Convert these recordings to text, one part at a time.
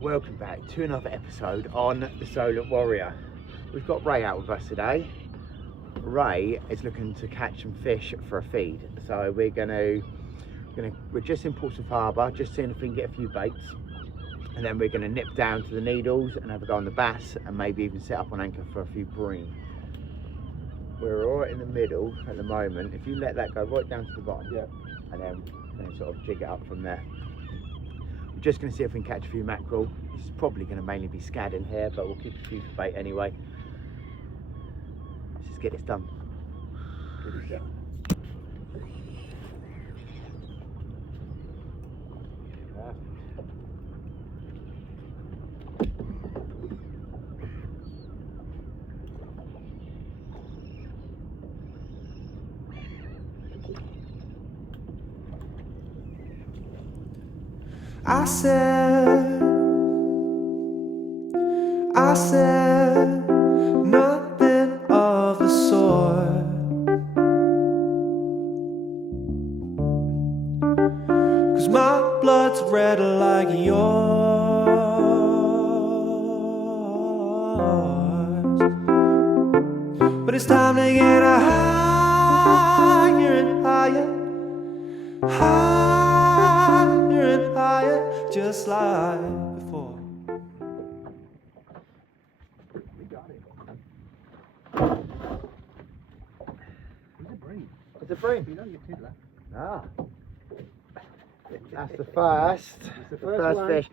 Welcome back to another episode on the Solent Warrior. We've got Ray out with us today. Ray is looking to catch some fish for a feed, so we're just in Portsmouth Harbour, just seeing if we can get a few baits, and then we're going to nip down to the Needles and have a go on the bass, and maybe even set up on anchor for a few bream. We're right in the middle at the moment. If you let that go right down to the bottom, Yeah. and then sort of jig it up from there. We're just going to see if we can catch a few mackerel. It's probably going to mainly be scad in here, but we'll keep a few for bait anyway. Let's just get this done. I said nothing of the sort. 'Cause my blood's red like yours. But it's time to get higher and higher, higher and higher, just like before. We got it. It's a bream. It's a bream. You don't get tiddler. Ah, that's the first. It's the first first one. fish.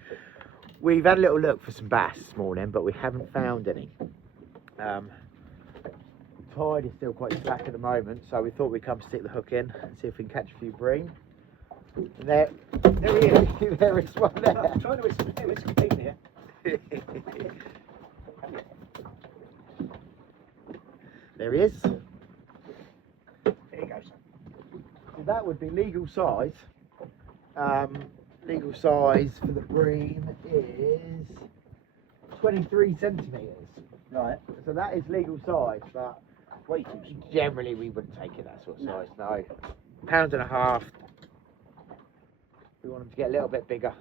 We've had a little look for some bass this morning, but we haven't found any. Tide is still quite slack at the moment, so we thought we'd come stick the hook in and see if we can catch a few bream. And there he is. There is one there. I'm trying to escape here. There he is. There you go, son. So that would be legal size. Legal size for the bream is 23 centimetres. Right. So that is legal size, but Way too small. generally we wouldn't take it that sort of No. size. No. Pound and a half. We want them to get a little bit bigger.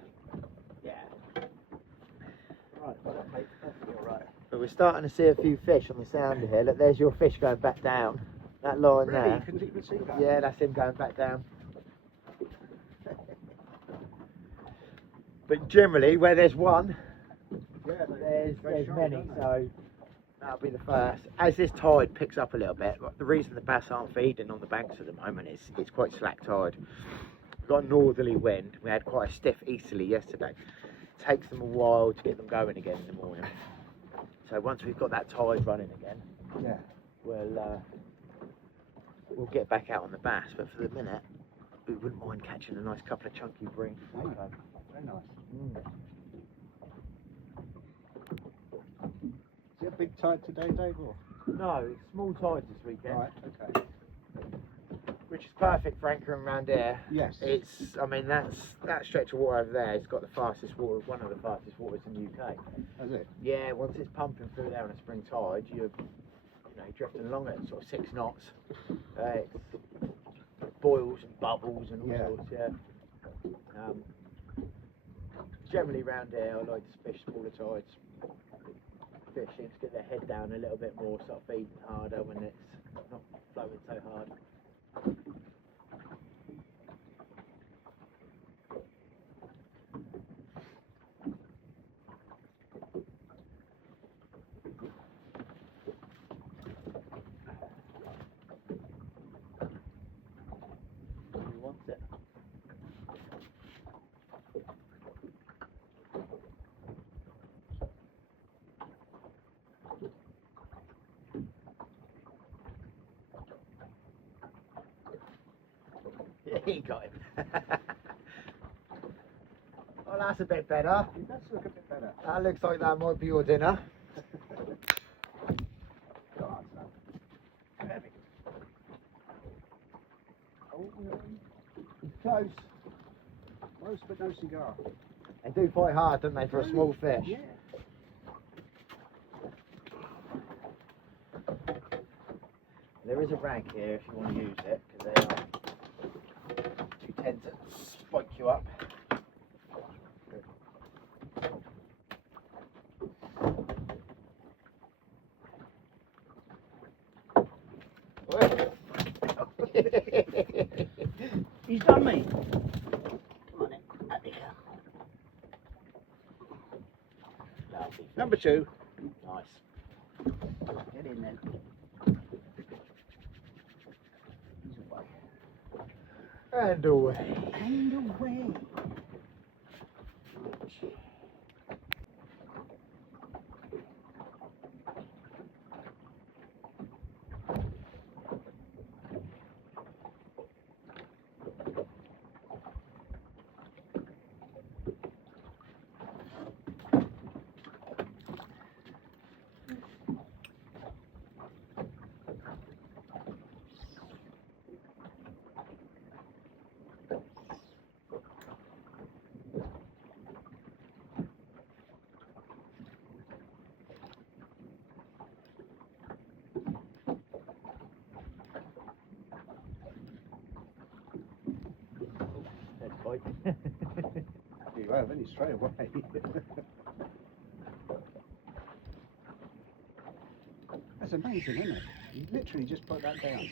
Yeah. Right, well, that makes perfectly all right. But we're starting to see a few fish on the sounder here. Look, there's your fish going back down. That line Really? there. You can even see that? Yeah, that's him going back down. But generally, where there's one, Yeah, there's very sharp, many, don't they? so that'll be the first. As this tide picks up a little bit, the reason the bass aren't feeding on the banks at the moment is it's quite slack tide. We've got a northerly wind. We had quite a stiff easterly yesterday. It takes them a while to get them going again in the morning. So once we've got that tide running again, Yeah. we'll get back out on the bass. But for the minute, we wouldn't mind catching a nice couple of chunky bream. There you go. Very nice. Is it a big tide today, Dave? Or? No, it's small tides this weekend. Right, okay. Which is perfect for anchoring around here. Yes. I mean, that stretch of water over there has got the fastest water, one of the fastest waters in the UK. Has it? Yeah, once it's pumping through there on a spring tide, you're drifting along at sort of 6 knots. It's boils and bubbles and all Yeah. sorts, yeah. Generally around here, I like to fish smaller tides. Fish seem to get their head down a little bit more, start feeding harder when it's not flowing so hard. Who wants it? Yeah, he got him. Well, that's a bit better. It does look a bit better. That looks like that might be your dinner. God, son. Heavy. Oh, It's close. close but no cigar. They do fight hard, don't they, for a small fish? Yeah. There is a rag here if you want to use it, because they do tend to spike you up. That'll be fish. Number 2. Nice. Get in then. He's away. And away. And away. You have any straight away. That's amazing, isn't it? You literally just put that down.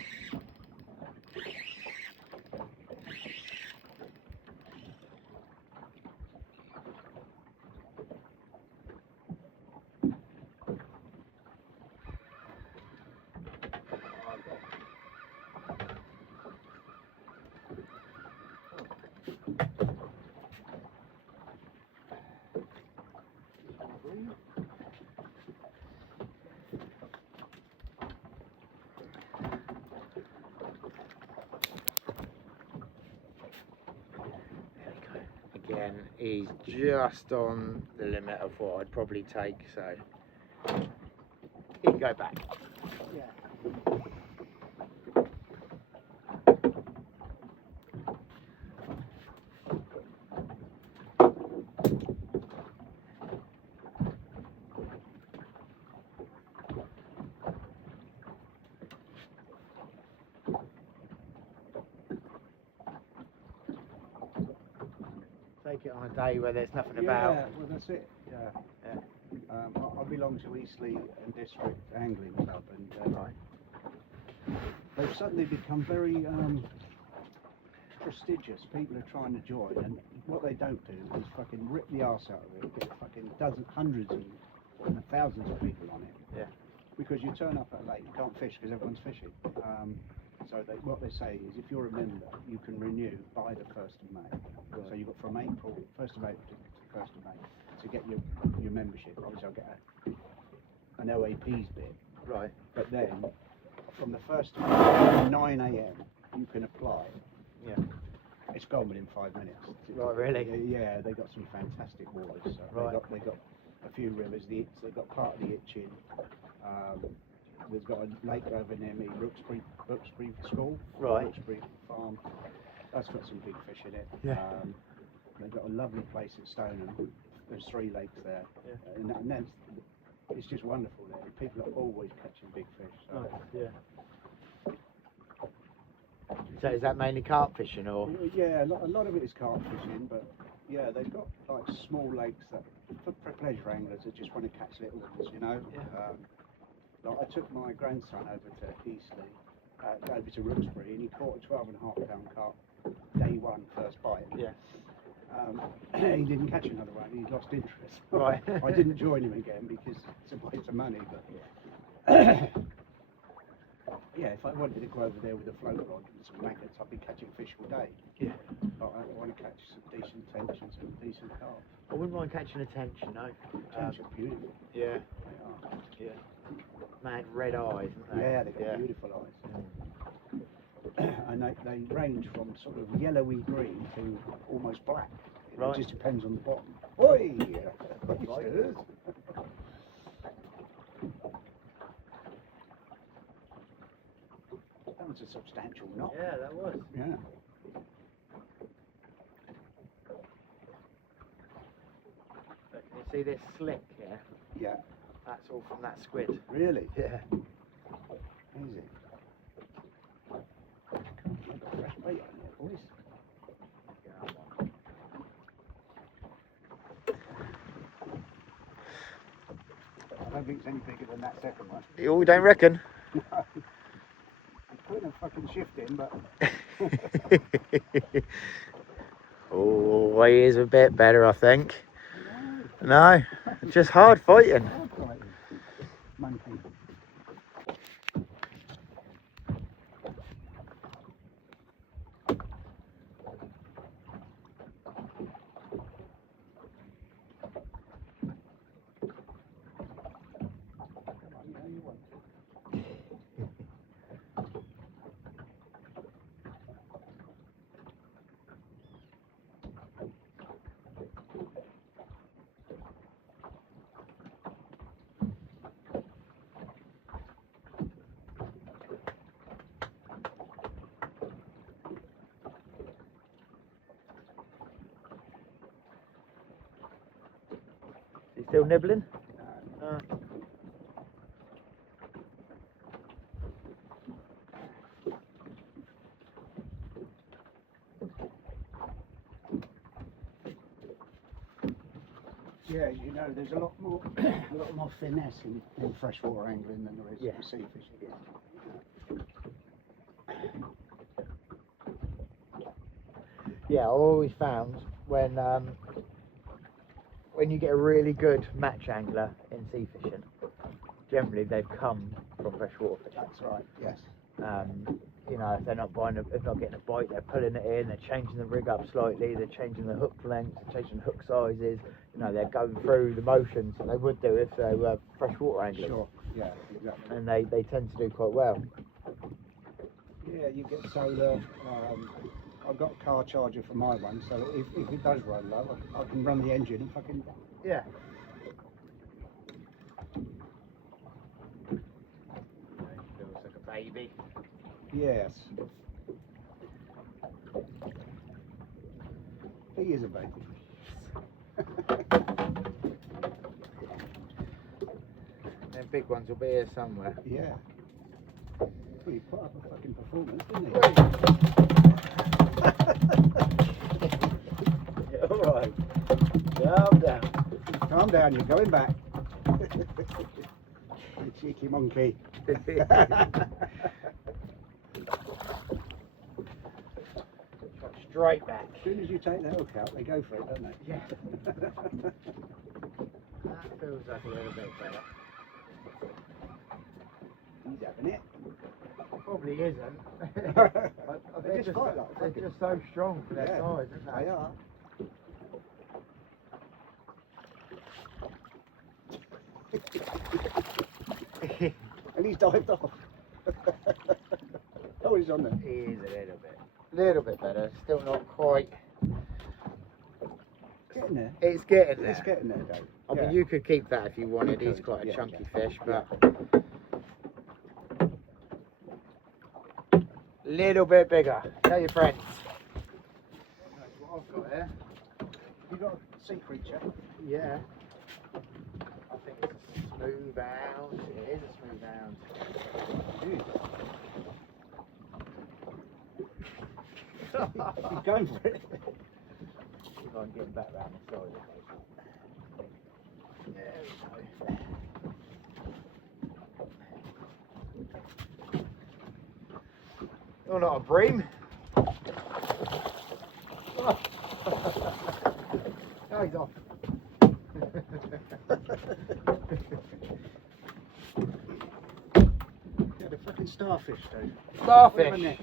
Again, he's just on the limit of what I'd probably take, so he can go back. Yeah. Take it on a day where there's nothing Yeah, about. well that's it. Yeah. Yeah. I belong to Eastleigh and District Angling Club, and Right. they've suddenly become very prestigious. People are trying to join, and what they don't do is fucking rip the arse out of it, get fucking dozens, hundreds and thousands of people on it. Yeah. Because you turn up at late, you can't fish because everyone's fishing. So what they say is, if you're a member, you can renew by the 1st of May. Right. So you've got from April, 1st of April to 1st of May to get your membership. Obviously, I'll get an OAP's bit. Right. But then, from the 1st of May, 9 a.m., you can apply. Yeah. It's gone within 5 minutes. Right, really? Yeah, they got some fantastic waters. So Right. They got a few rivers. They've got part of the Itchin. They've got a lake over near me, Rooksbury School. Right. Rooksbury Farm. That's got some big fish in it. Yeah. They've got a lovely place at Stoneham. There's 3 lakes there. Yeah. And that's, it's just wonderful there. People are always catching big fish. So. Nice. Yeah. So is that mainly carp fishing, or? Yeah, a lot of it is carp fishing, but yeah, they've got like small lakes that for pleasure anglers that just want to catch little ones, you know. Yeah. Like I took my grandson over to Eastleigh, over to Rooksbury, and he caught a 12.5 pound carp day one, first bite. Yeah. He didn't catch another one. He lost interest. Right. I didn't join him again because it's a waste of money. But yeah, if I wanted to go over there with a float rod and some maggots, I'd be catching fish all day. Yeah. But I want to catch some decent tensions and decent carp. I wouldn't mind catching a tension, no. Tensions are beautiful. Yeah. They are. Yeah. Mad red eyes, isn't they? Yeah, they've got beautiful eyes. And they range from sort of yellowy green to almost black. Right. It just depends on the bottom. Oi! Oysters. That was a substantial knot. Yeah, that was. Yeah. But can you see this slick here? Yeah. That's all from that squid. Really? Yeah. Easy. I've got fresh bait on there, boys. I don't think it's any bigger than that second one. You don't reckon? No. I'm putting a fucking shift in, but Oh, he is a bit better, I think. no. No, just hard fighting. Hard fighting. Monkey. You still nibbling? Yeah, you know, there's a lot more, finesse in freshwater angling than there is Yeah. for sea fishing. Yeah, I always found when you get a really good match angler in sea fishing, generally they've come from freshwater fishing. That's right. Yes. You know, if they're not getting a bite, they're pulling it in, they're changing the rig up slightly, they're changing the hook length, they're changing the hook sizes. You know, they're going through the motions that they would do if they were freshwater anglers. Sure. Yeah. Exactly. And they tend to do quite well. Yeah, you get solar. I've got a car charger for my one, so if it does run low, I can run the engine and fucking. Yeah. Feels like a baby. Yes. He is a baby. Them big ones will be here somewhere. Yeah. Well, he put up a fucking performance, didn't he? Yeah, all right. Calm down. Calm down, you're going back. You cheeky monkey. Straight back. As soon as you take the hook out, they go for it, don't they? Yeah. That feels like a little bit better. He's having it. Probably isn't. They're just quite like they're fucking- just so strong for their Yeah, size, aren't they? They are. And he's dived off. Oh, he's on there. He is a little bit better. Still not quite. Getting there. It's getting there. It's getting there, Dave. I mean, you could keep that if you wanted. You He's could, quite a yeah, chunky yeah. fish, but little bit bigger. Tell your friends. That's what I've got here. You got a sea creature? Yeah. I think it's a smooth hound. It is a smooth hound. He's going for it. See if I can get him back round the side. There we go. You're not a bream. Oh. Now he's off. Yeah, the fucking starfish, Dave. Starfish.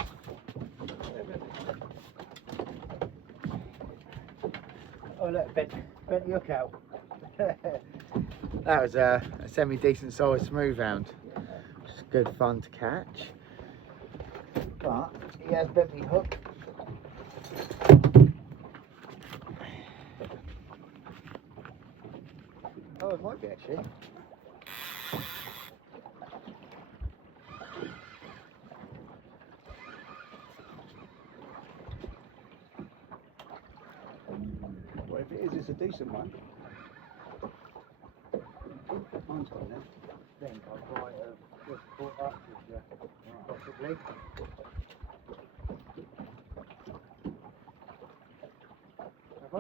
Oh look, bent the hook out. That was a semi-decent sized smooth hound. Just good fun to catch. But he has bent me hook. Oh, it might be actually. Well, if it is, it's a decent one. Mine's gone there. I think I might have just caught up with you, possibly. Have I?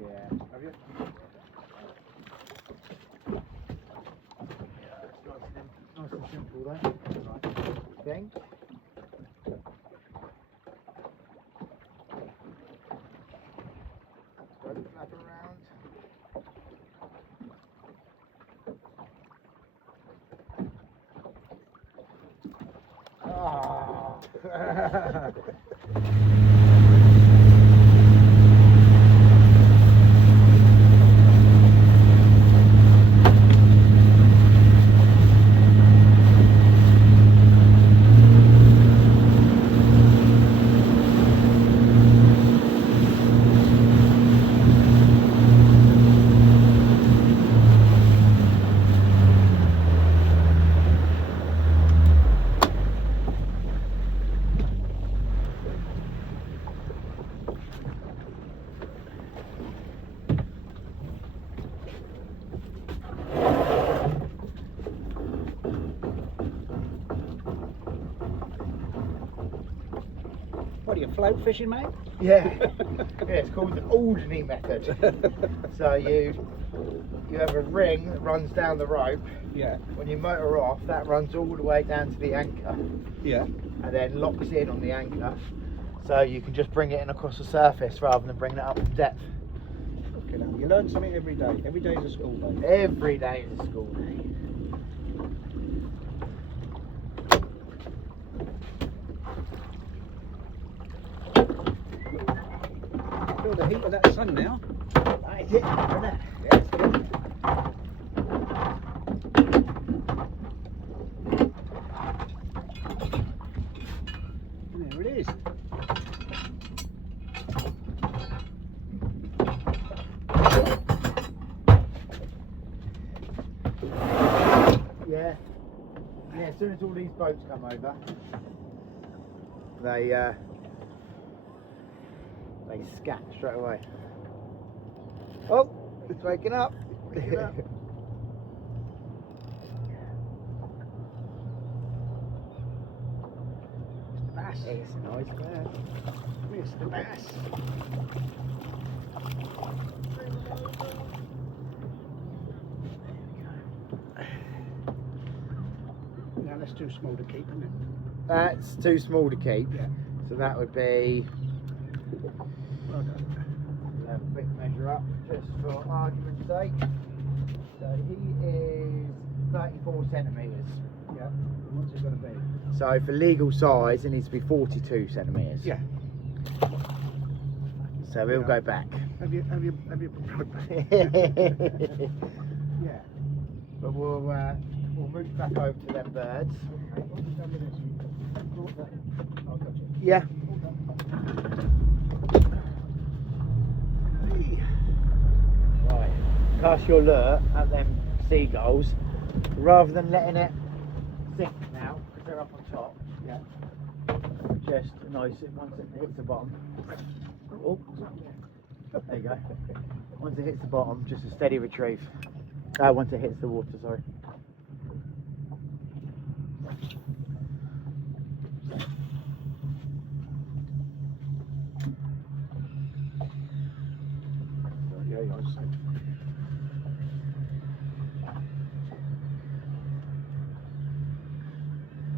Yeah. Have you? Yeah, it's nice and simple though. Right. Think. Flap around. What are you, float fishing, mate? Yeah. Yeah, it's called the Alderney method. So you have a ring that runs down the rope. Yeah. When you motor off, that runs all the way down to the anchor. Yeah. And then locks in on the anchor. So you can just bring it in across the surface rather than bringing it up to depth. Okay, now you learn something every day. Every day is a school day. Every day is a school day. Feel the heat of that sun now. That is it, isn't it? Yeah, it's good. There it is. Yeah. Yeah, as soon as all these boats come over, they scat straight away. Oh, it's waking up. It's waking up. Mr. Bass. It's a nice man. Mr. Bass. Now that's too small to keep, isn't it? That's too small to keep. Yeah. So that would be, Well done. we'll have a quick measure up just for argument's sake. So he is 34 centimetres. Yeah. And what's it got to be? So for legal size, it needs to be 42 centimetres. Yeah. So we'll go back. Have you Yeah. But we'll move back over to them birds. Okay, what have you done with this? Brought that. Oh, gotcha. Yeah. Right. Cast your lure at them seagulls rather than letting it sink now because they're up on top. Yeah. Just nice once it hits the bottom. Oh, there you go. Once it hits the bottom, just a steady retrieve. Once it hits the water, sorry. Yeah, yeah.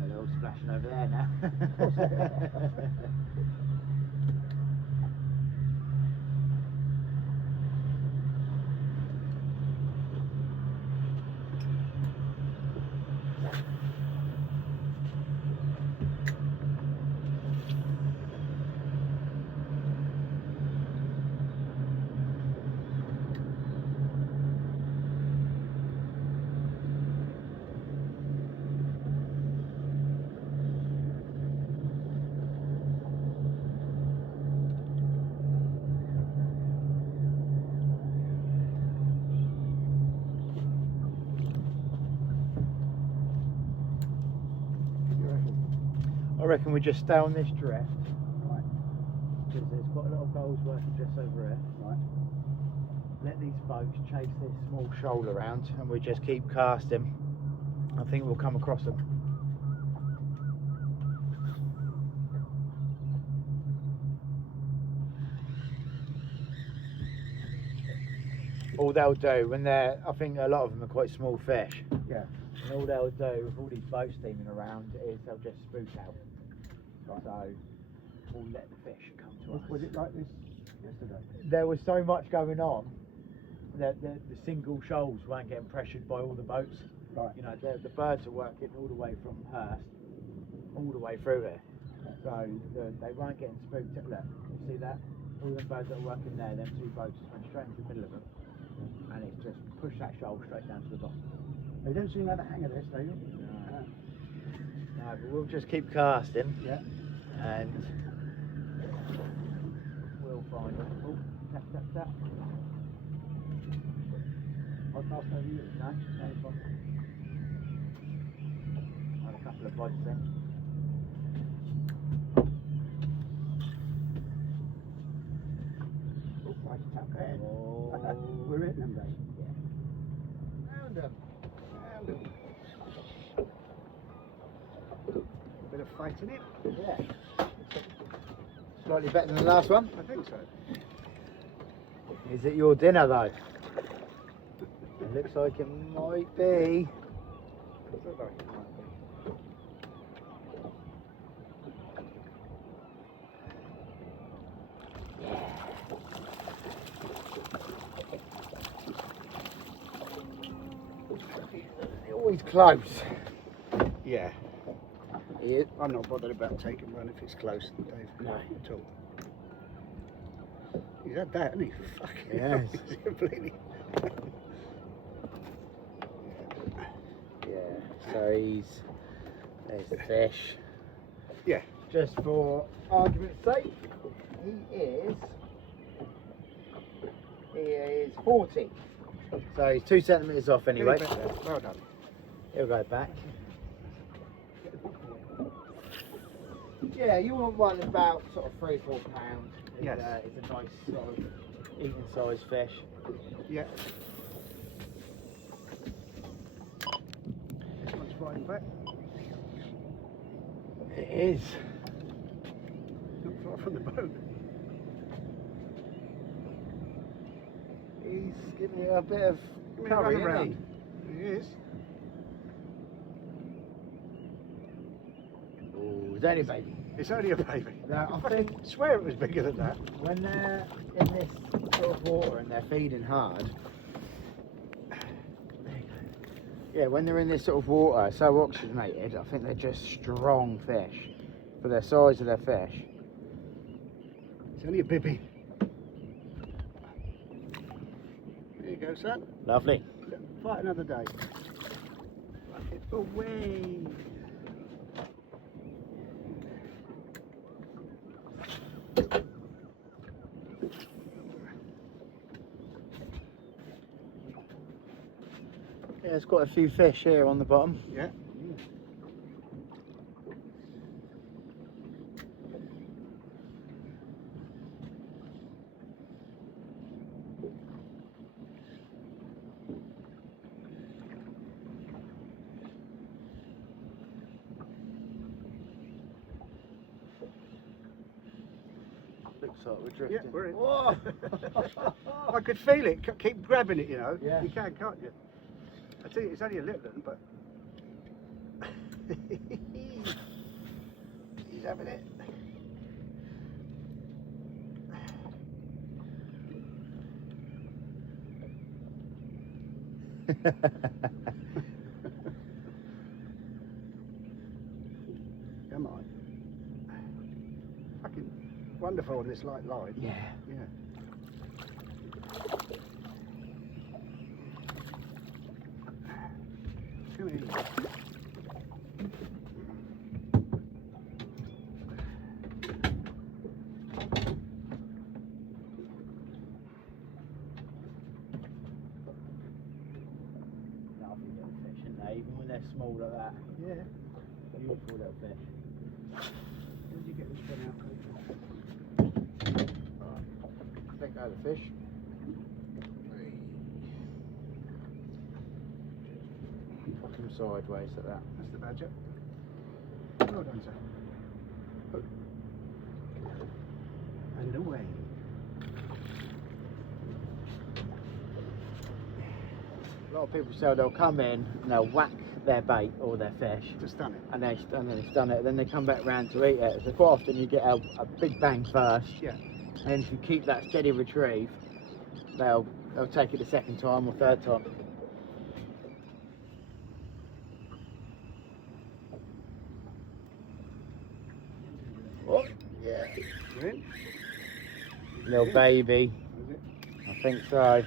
They're all splashing over there now. I reckon we just stay on this drift. Right. Because there's quite a lot of goals working just over here. Right. Let these boats chase this small shoal around and we just keep casting. I think we'll come across them. All they'll do when they're, I think a lot of them are quite small fish. Yeah. And all they'll do with all these boats steaming around is they'll just spook out. Right. So we'll let the fish come to us. Was it like this yesterday? There was so much going on that the single shoals weren't getting pressured by all the boats. Right. You know, the birds are working all the way from Hurst, all the way through here. So they weren't getting spooked. Look, you see that? All the birds that are working there, them two boats just went straight into the middle of them, and it's just pushed that shoal straight down to the bottom. They don't seem like the hang of this, do you? No. No, but we'll just keep casting. Yeah. And we'll find them. Oh, tap, tap, tap. I'll cast over you. No, it's fine. Had a couple of rods then. Oh, nice tap there. Oh. We're hitting them, mate. Yeah. Found them. Found them. A bit of fight in it. Yeah. Slightly better than the last one. I think so. Is it your dinner though? It looks like it might be. Does look like it might be. They're always close. Yeah. Here. I'm not bothered about taking one if it's close, Dave. No. At all. He's had that, hasn't he? Fucking Yes. hell, he's completely. Yeah. So there's the fish. Yeah. Just for argument's sake, he is 40. So he's 2 centimetres off anyway. Get it back there. Well done. He'll go back. Yeah, you want one about sort of 3-4 pounds. Yes. It's a nice sort of eating size fish. Yeah. This one's flying back. It is. Not far from the boat. He's giving you a bit of Give me a curry, run isn't around. He is. he? Oh, it's only a baby. It's only a baby. Now, I I think swear it was bigger than that. when they're in this sort of water and they're feeding hard, yeah, when they're in this sort of water, so oxygenated, I think they're just strong fish for the size of their fish. It's only a bibby. There you go, son. Lovely. Fight another day. Fuck it away. Yeah, there's quite a few fish here on the bottom. Yeah. Looks like we're drifting. Yeah, we're in. Whoa! I could feel it. Keep grabbing it, you know. Yeah. You can't you? I tell you, it's only a little one, but he's having it. Come on. Fucking wonderful on this light line. Yeah. Yeah. Come here. Lovely little fish, aren't they? Even when they're small like that. Yeah. Beautiful little fish. When did you get this one out? Let go of the fish. Put him sideways like that. That's the badger. Well done, sir. And away. A lot of people say they'll come in and they'll whack their bait or their fish Just done it. and then it's done it, then they come back round to eat it. So quite often you get a big bang first, Yeah. and if you keep that steady retrieve, they'll take it the second time or third time. Little baby. Is it? I think so.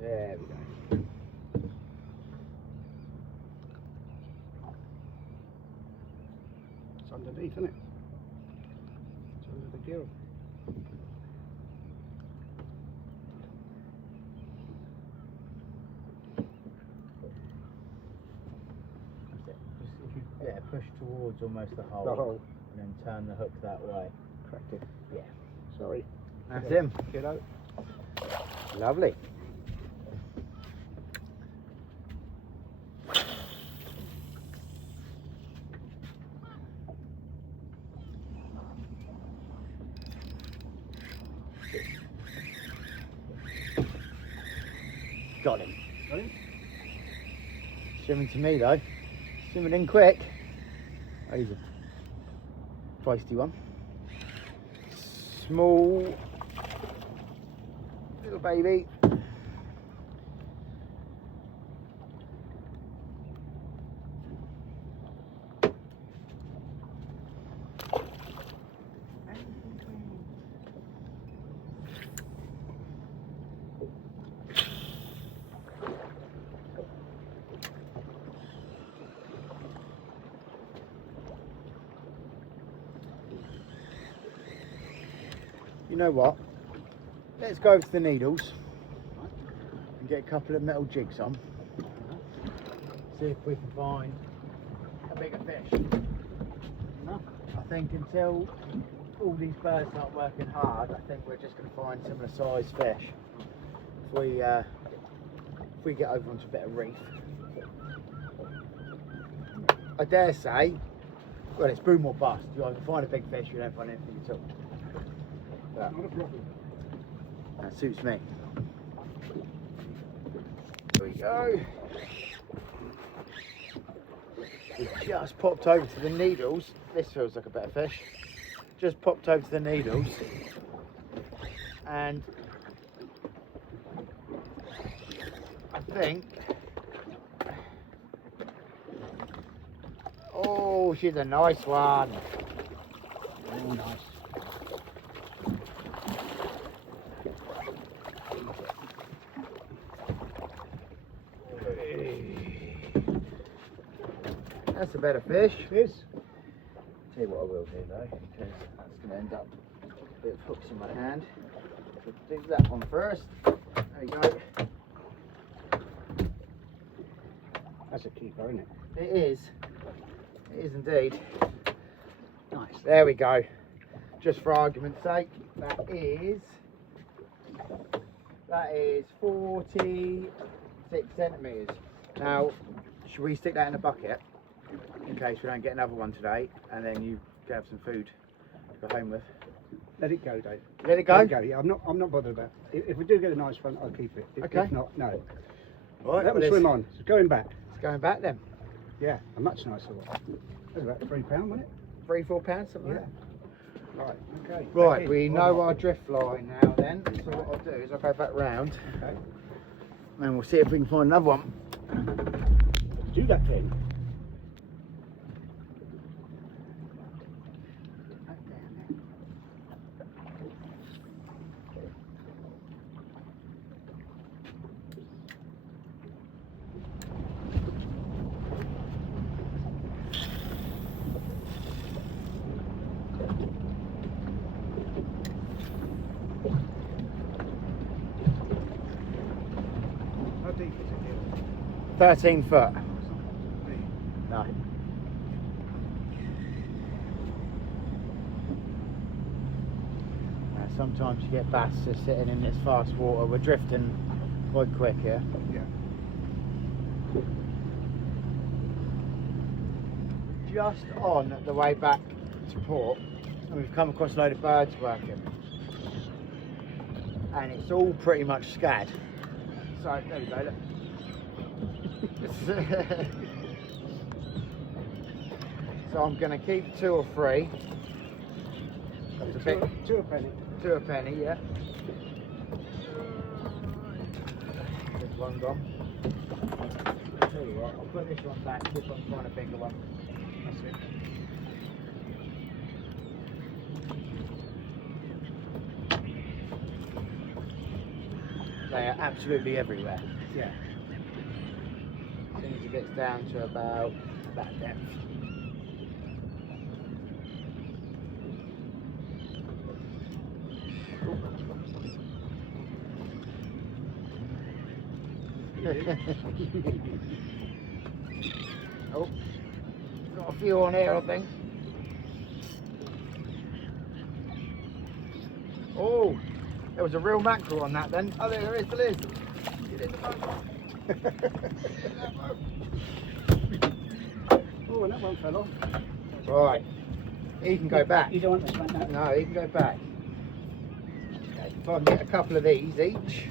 There we go. It's underneath, isn't it? It's under the gill. That's it. Just if you push towards almost the hole, The hole. and then turn the hook that way. Cracked it. Yeah. Sorry. That's him. Kiddo. Lovely. Got him. Got him? Swimming to me though. Swimming in quick. Oh, he's a feisty one. Small little baby. You know what? Let's go over to the needles and get a couple of metal jigs on. See if we can find a bigger fish. No. I think until all these birds start working hard, I think we're just going to find similar sized fish. If we get over onto a bit of reef, I dare say, well, it's boom or bust. You either find a big fish, or you don't find anything at all. But Not a problem. that suits me. Here we go. We just popped over to the needles. This feels like a better fish. Just popped over to the needles, and I think, oh, she's a nice one. Oh, nice. That's a better fish. It is. Tell you what I will do though, because that's going to end up a bit of hooks in my hand. So do that one first. There we go. That's a keeper, isn't it? It is. It is indeed. Nice. There we go. Just for argument's sake, that is 46 centimetres. Now, should we stick that in a bucket in case we don't get another one today, and then you can have some food to go home with? Let it go, Dave. Let it go? Let it go. Yeah, I'm not bothered about it. If we do get a nice one, I'll keep it. Okay. If not, no. Right, Let me swim on. It's going back. It's going back then. Yeah, a much nicer one. That's about £3, wasn't it? £3-4, something like Yeah. that. Right. Okay. Right, Back in. we All know right. our drift line now then, so what I'll do is I'll go back round Okay. and we'll see if we can find another one. Do that then. How deep is it here? 13 foot. No. Sometimes you get bass just sitting in this fast water. We're drifting quite quick here. Yeah. Just on the way back to port, and we've come across a load of birds working, and it's all pretty much scad. So there we go. Look. So I'm going to keep 2 or 3. It's a bit, Two a penny. 2 a penny, yeah. There's one gone. I'll tell you what, I'll put this one back. This one's trying a bigger one. That's it. They are absolutely everywhere. Yeah. As soon as it gets down to about that depth. Oh, got a few on here, I think. Oh, there was a real mackerel on that then. Oh, there is, there is. Get in the boat. Oh, and that one fell off. Right, he can go back. You don't want to smack that? No, he can go back. Okay, if I can get a couple of these each.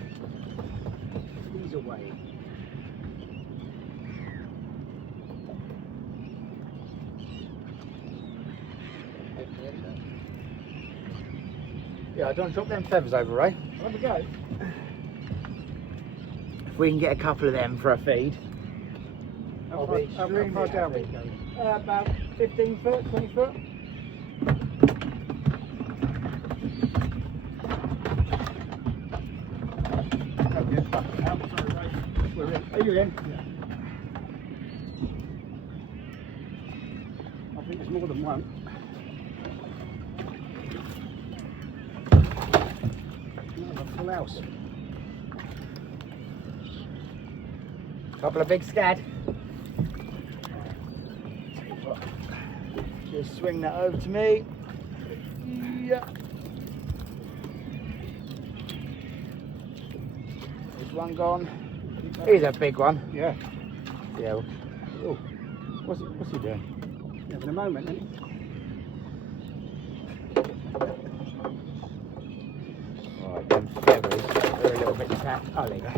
These away. Yeah, don't drop them feathers over, Ray. Have a go. If we can get a couple of them for a feed. How I'll far, be how extremely far down we happy. go? About 15 foot, 20 foot. Are you in? Yeah. I think there's more than one. A full house. Couple of big scad. Just swing that over to me. Yeah. There's one gone. Here's a big one. Yeah. Yeah. Oh, what's he doing? Having a moment, isn't he? Right, them feathers are a little bit tapped. Oh, there you go.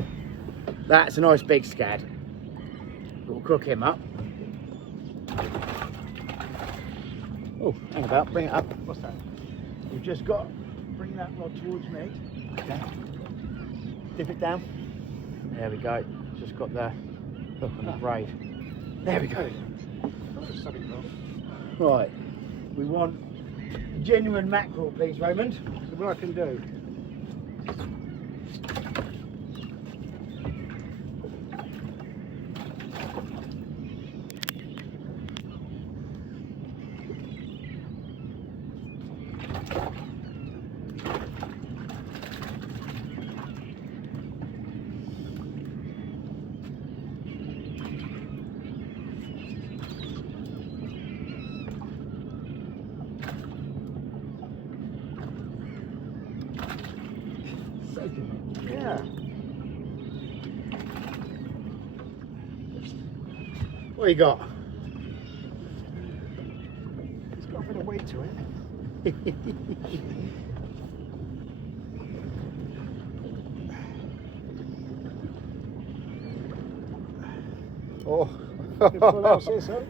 That's a nice big scad. We'll cook him up. Oh, hang about, bring it up. What's that? You've just got to bring that rod towards me. Okay. Dip it down. There we go. Just got the hook on the braid. There we go. Right. We want genuine mackerel, please, Raymond. So what I can do? Yeah. What you got? It's got a bit of weight to it. Oh. Full house here, son.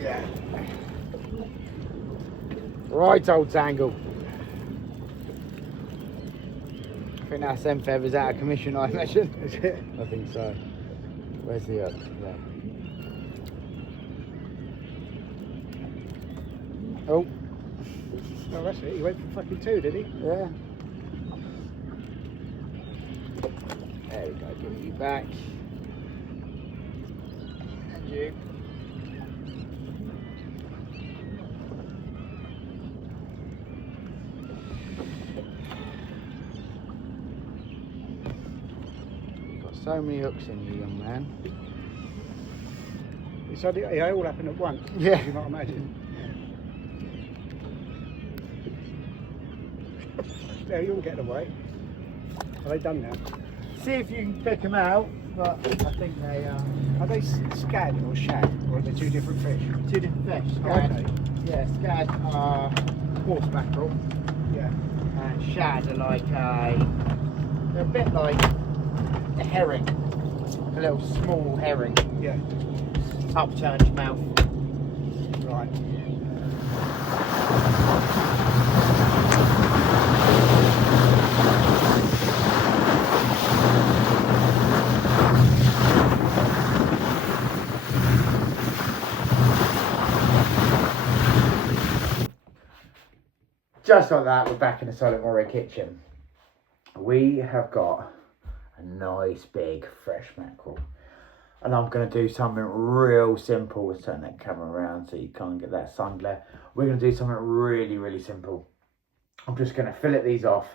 Yeah. Right, old tangle. I think that's them feathers out of commission, I imagine. Is it? I think so. Where's the hook? There. Oh. Oh, that's it. He went for fucking 2, did he? Yeah. There we go, give you back. And you. You've got so many hooks in you, young man. So they all happened at once. Yeah. You might imagine. There, you all get away. Are they done now? See if you can pick them out, but I think they are. Are they scad or shad, or are they 2 different fish? 2 different fish. Oh, Scad, okay. yeah, scad are horse mackerel, Yeah. and shad are like they're a bit like a herring. like a little small herring. Yeah. Upturned his mouth. Right. Just like that, we're back in the Solent Warrior kitchen. We have got a nice big fresh mackerel. And I'm going to do something real simple. Let's turn that camera around so you can't get that sun glare. We're going to do something really, really simple. I'm just going to fillet these off.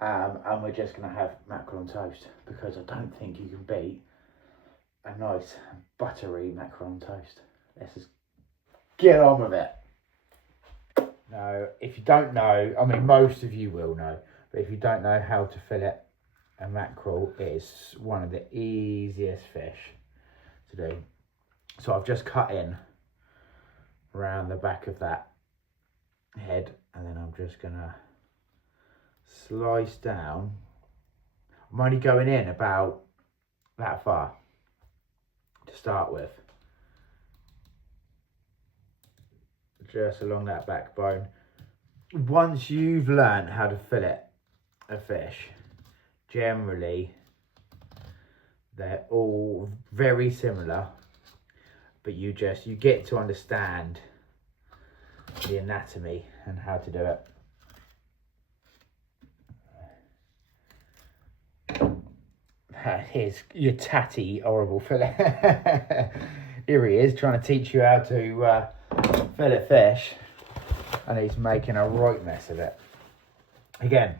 And we're just going to have mackerel on toast. Because I don't think you can beat a nice buttery mackerel on toast. Let's just get on with it. Now, if you don't know, I mean, most of you will know. But if you don't know how to fillet a mackerel, it is one of the easiest fish to do. So I've just cut in around the back of that head, and then I'm just gonna slice down. I'm only going in about that far to start with, just along that backbone. Once you've learned how to fillet a fish, generally they're all very similar, but you get to understand the anatomy and how to do it. That is your tatty horrible fillet. Here he is trying to teach you how to fillet fish, and he's making a right mess of it. Again,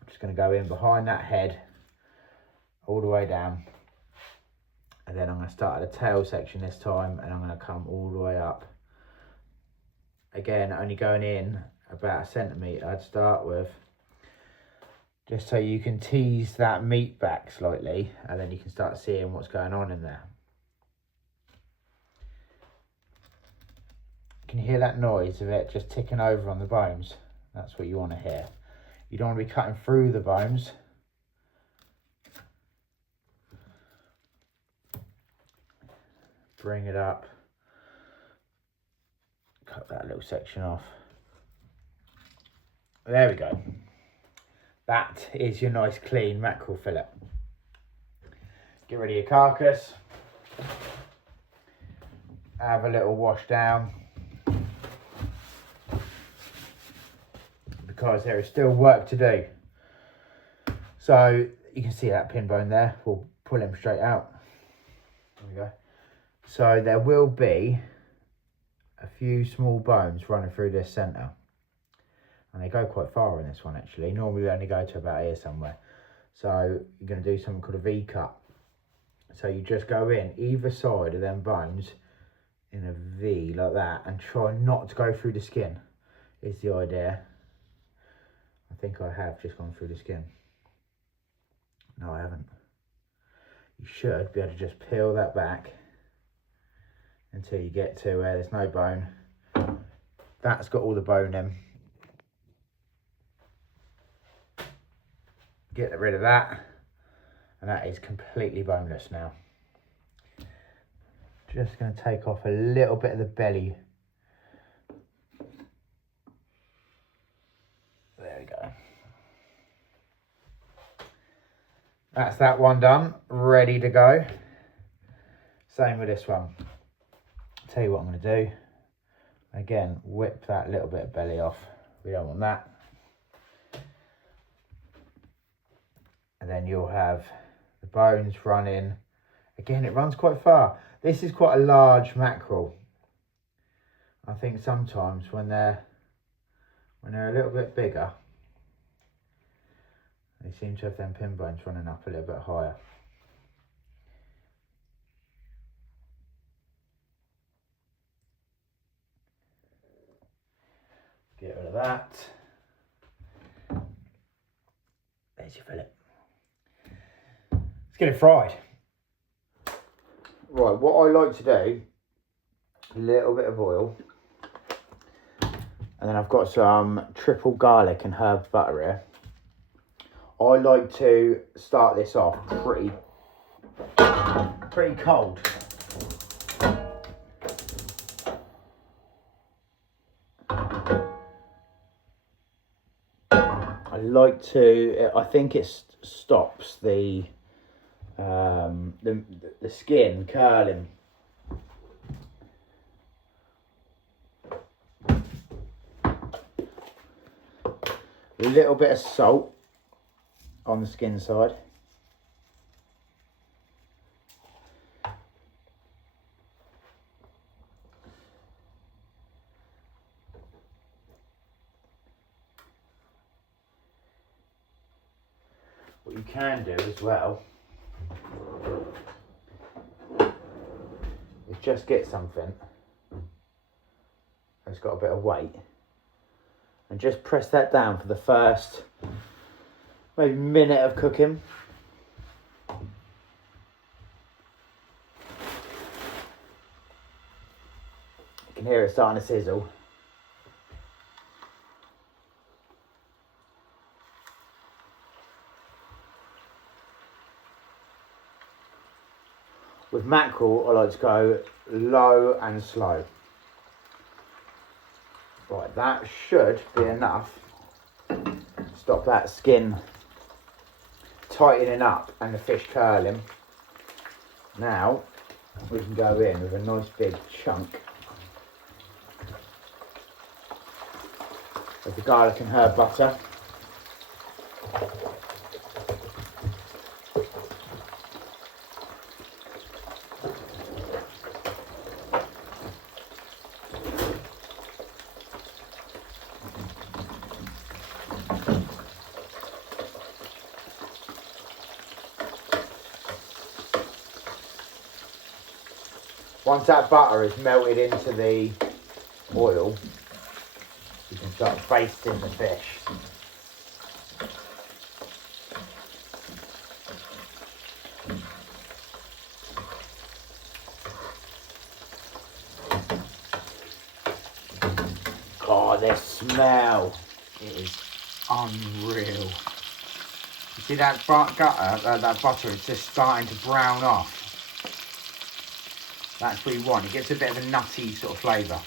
I'm just going to go in behind that head all the way down, and then I'm going to start at the tail section this time, and I'm going to come all the way up. Again, only going in about a centimetre I'd start with, just so you can tease that meat back slightly, and then you can start seeing what's going on in there. Can you hear that noise of it just ticking over on the bones? That's what you want to hear. You don't want to be cutting through the bones. Bring it up. Cut that little section off. There we go. That is your nice clean mackerel fillet. Get rid of your carcass. Have a little wash down, because there is still work to do. So you can see that pin bone there. We'll pull him straight out. There we go. So there will be a few small bones running through this centre, and they go quite far in this one actually. Normally they only go to about here somewhere. So you're going to do something called a V cut. So you just go in either side of them bones in a V like that, and try not to go through the skin is the idea. I think I have just gone through the skin. No, I haven't. You should be able to just peel that back until you get to where there's no bone. That's got all the bone in. Get rid of that, and that is completely boneless now. Just going to take off a little bit of the belly. There we go. That's that one done, ready to go. Same with this one. Tell you what I'm going to do. Again, whip that little bit of belly off. We don't want that. And then you'll have the bones running. Again, it runs quite far. This is quite a large mackerel. I think sometimes when they're a little bit bigger, they seem to have them pin bones running up a little bit higher. Get rid of that. There's your fillet. Let's get it fried. Right, what I like to do, a little bit of oil, and then I've got some triple garlic and herb butter here. I like to start this off pretty pretty cold. I think it stops the skin curling. A little bit of salt on the skin side. What you can do as well is just get something that's got a bit of weight and just press that down for the first maybe minute of cooking. You can hear it starting to sizzle. With mackerel, I like to go low and slow. Right, that should be enough. Stop that skin tightening up and the fish curling. Now we can go in with a nice big chunk of the garlic and herb butter. Once that butter is melted into the oil, you can start basting the fish. God, the smell, it is unreal. You see that butter, it's just starting to brown off. That's what you want. It gives a bit of a nutty sort of flavour.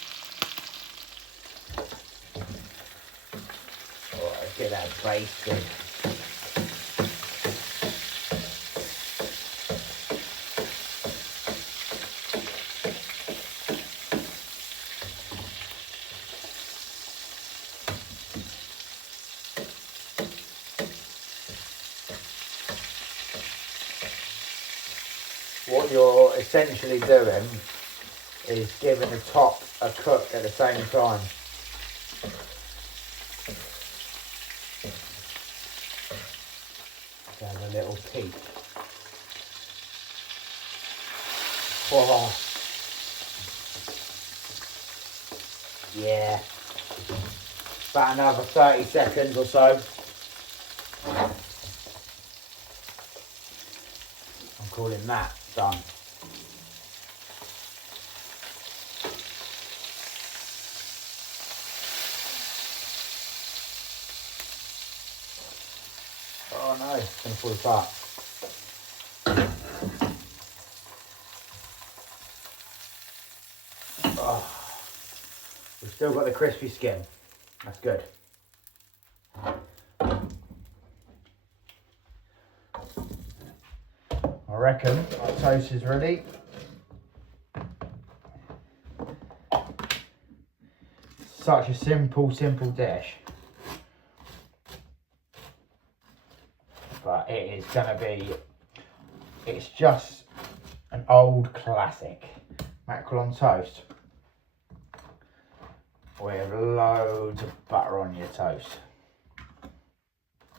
Alright, let's get that basted. What you're essentially doing is giving the top a cook at the same time. Let's have a little peek. Oh. Yeah. About another 30 seconds or so. I'm calling that done. Oh no, it's going to fall apart. Oh, we've still got the crispy skin. That's good. I reckon our toast is ready. Such a simple dish. But it is going to be, it's just an old classic. Mackerel on toast with loads of butter on your toast.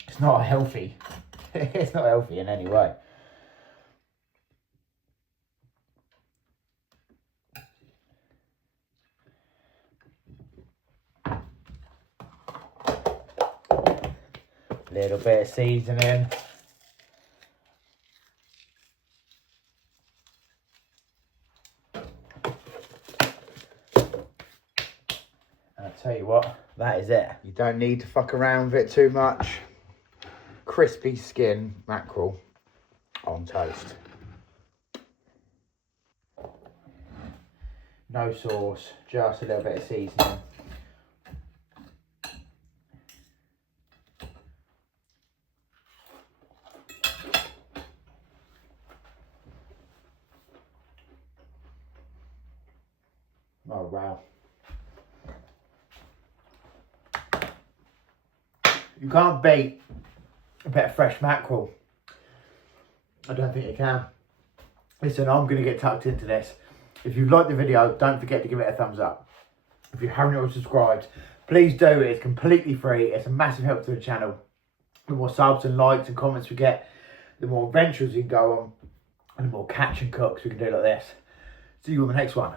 It's not healthy. It's not healthy in any way. Little bit of seasoning. I'll tell you what, that is it. You don't need to fuck around with it too much. Crispy skin mackerel on toast. No sauce, just a little bit of seasoning. Oh wow. You can't beat a bit of fresh mackerel. I don't think you can. Listen, I'm going to get tucked into this. If you like the video, don't forget to give it a thumbs up. If you haven't already subscribed, please do. It's completely free. It's a massive help to the channel. The more subs and likes and comments we get, the more adventures we can go on, and the more catch and cooks we can do like this. See you on the next one.